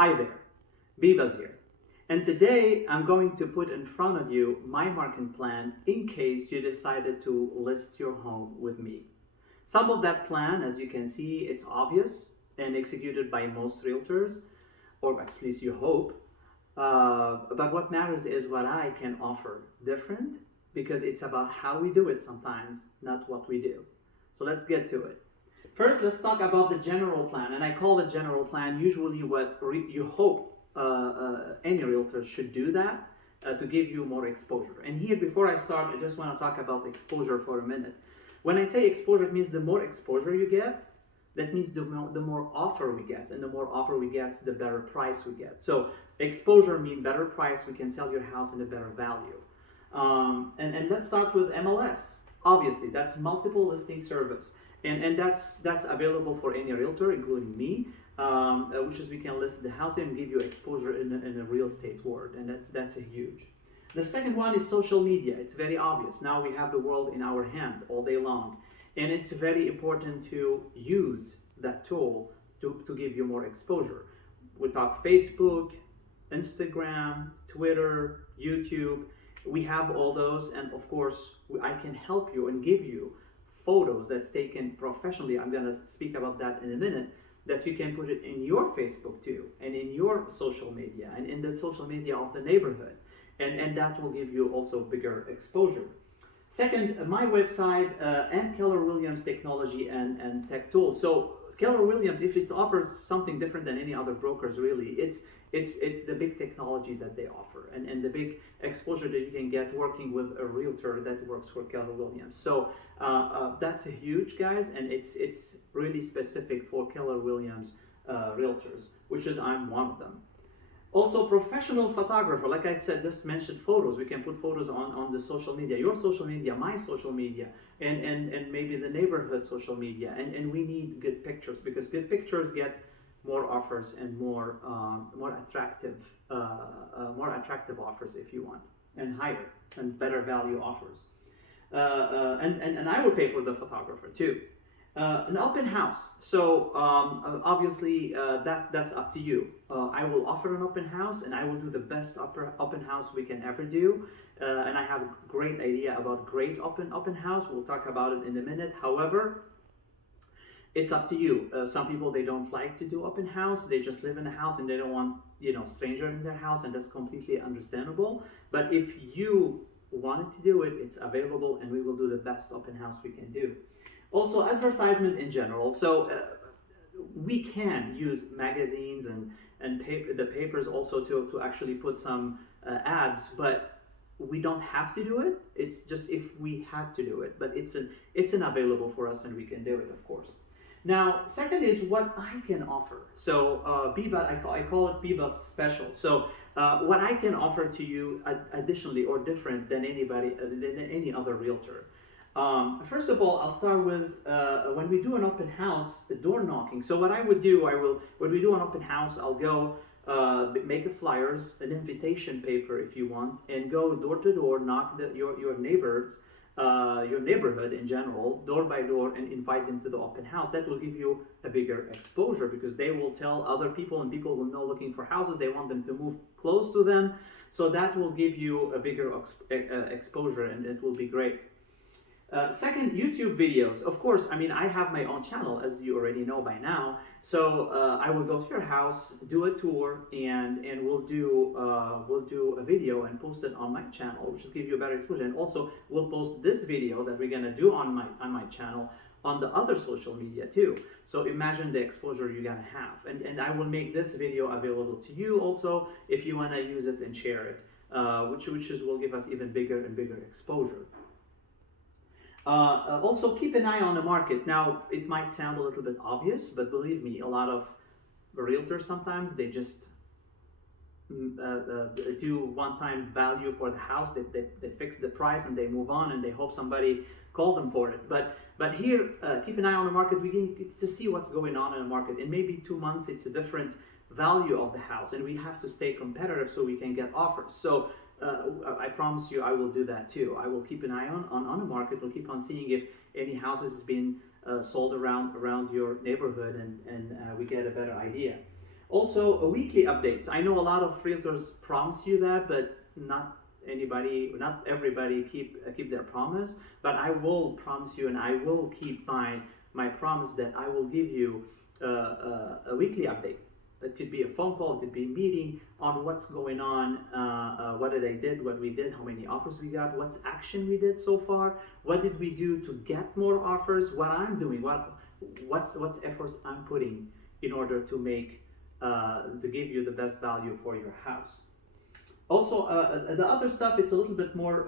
Hi there, BIBA'S here. And today I'm going to put in front of you my marketing plan in case you decided to list your home with me. Some of that plan, as you can see, it's obvious and executed by most realtors, or at least you hope. But what matters is what I can offer different, because it's about how we do it sometimes, not what we do. So let's get to it. First, let's talk about the general plan, and I call the general plan usually what you hope any realtor should do that to give you more exposure. And here, before I start, I just want to talk about exposure for a minute. When I say exposure, it means the more exposure you get, that means the more offer we get, and the more offer we get, the better price we get. So exposure means better price, we can sell your house in a better value. And let's start with MLS. Obviously, that's multiple listing service. And that's available for any realtor, including me, which is we can list the house and give you exposure in a real estate world, and that's a huge. The second one is social media. It's very obvious. Now we have the world in our hand all day long, and it's very important to use that tool to give you more exposure. We talk Facebook, Instagram, Twitter, YouTube. We have all those, and of course, I can help you and give you photos that's taken professionally. I'm going to speak about that in a minute, that you can put it in your Facebook too, and in your social media, and in the social media of the neighborhood, and that will give you also bigger exposure. Second, my website and Keller Williams technology and tech tools. So Keller Williams, if it offers something different than any other brokers, really, it's the big technology that they offer, and the big exposure that you can get working with a realtor that works for Keller Williams. So that's a huge, guys, and it's really specific for Keller Williams realtors, which is I'm one of them. Also, professional photographer, like I said, just mentioned photos. We can put photos on the social media, your social media, my social media, and maybe the neighborhood social media. And we need good pictures, because good pictures get more offers and more attractive offers if you want, and higher and better value offers. And I will pay for the photographer too. An open house. So obviously that's up to you. I will offer an open house, and I will do the best open house we can ever do. And I have a great idea about great open house. We'll talk about it in a minute. However, it's up to you. Some people, they don't like to do open house. They just live in a house and they don't want, stranger in their house, and that's completely understandable. But if you wanted to do it, it's available, and we will do the best open house we can do. Also, advertisement in general. So we can use magazines and the papers also to actually put some ads, but we don't have to do it. It's just if we had to do it, but it's an available for us, and we can do it, of course. Now, second is what I can offer. So BIBA, I call it BIBA'S special. So what I can offer to you additionally or different than any other realtor. First of all, I'll start with when we do an open house, the door knocking. So what I would do, when we do an open house, I'll go make the flyers, an invitation paper if you want, and go door to door, knock your neighbors, your neighborhood in general, door by door, and invite them to the open house. That will give you a bigger exposure, because they will tell other people, and people will know looking for houses, they want them to move close to them. So that will give you a bigger exposure, and it will be great. Second, YouTube videos. Of course, I have my own channel, as you already know by now. So I will go to your house, do a tour, and we'll do a video and post it on my channel, which will give you a better exposure. And also, we'll post this video that we're gonna do on my channel on the other social media too. So imagine the exposure you're gonna have, and I will make this video available to you also if you wanna use it and share it, which will give us even bigger and bigger exposure. Also, keep an eye on the market. Now, it might sound a little bit obvious, but believe me, a lot of realtors sometimes, they just do one-time value for the house. They fix the price and they move on, and they hope somebody call them for it. But here, keep an eye on the market. We get to see what's going on in the market. In maybe 2 months, it's a different value of the house, and we have to stay competitive so we can get offers. So I promise you I will do that too. I will keep an eye on the market. We'll keep on seeing if any houses has been sold around your neighborhood, and we get a better idea. Also, weekly updates. I know a lot of realtors promise you that, but not everybody keep their promise. But I will promise you, and I will keep my promise that I will give you a weekly update. That could be a phone call, it could be a meeting on what's going on, what did I did, what we did, how many offers we got, what's action we did so far, what did we do to get more offers, what I'm doing, what's efforts I'm putting in order to make to give you the best value for your house. Also, the other stuff, it's a little bit more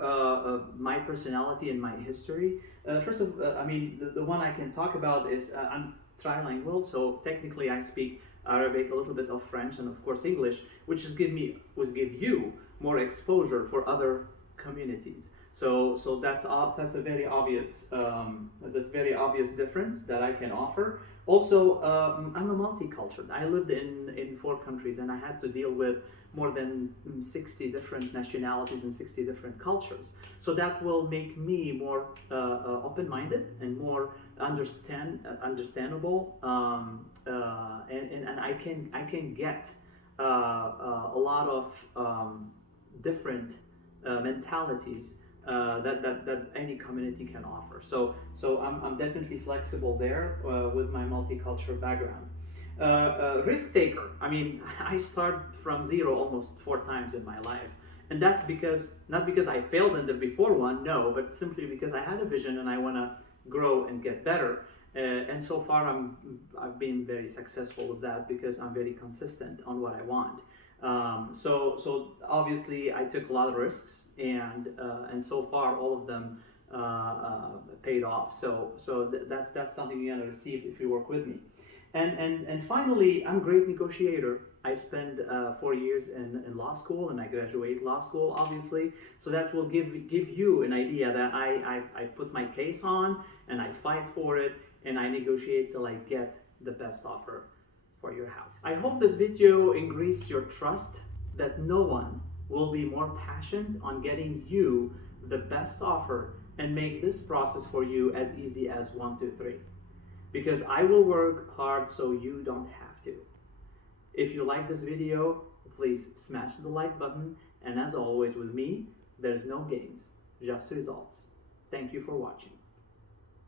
my personality and my history. The one I can talk about is I'm trilingual, so technically I speak Arabic, a little bit of French, and of course English, which is give you more exposure for other communities. So that's a very obvious very obvious difference that I can offer. Also, I'm a multicultural. I lived in 4 countries, and I had to deal with more than 60 different nationalities and 60 different cultures. So that will make me more open-minded and more understandable, and I can get a lot of different mentalities that any community can offer. So I'm definitely flexible there with my multicultural background. Risk taker. I mean, I start from zero almost 4 times in my life, and that's not because I failed in the before one, no, but simply because I had a vision and I want to grow and get better. And so far, I've been very successful with that because I'm very consistent on what I want. So obviously, I took a lot of risks, and so far all of them paid off. So that's something you're gonna receive if you work with me. And finally, I'm a great negotiator. I spent 4 years in law school, and I graduate law school, obviously. So that will give you an idea that I put my case on, and I fight for it, and I negotiate till I get the best offer for your house. I hope this video increased your trust that no one will be more passionate on getting you the best offer and make this process for you as easy as 1, 2, 3. Because I will work hard so you don't have to. If you like this video, please smash the like button. And as always with me, there's no games, just results. Thank you for watching.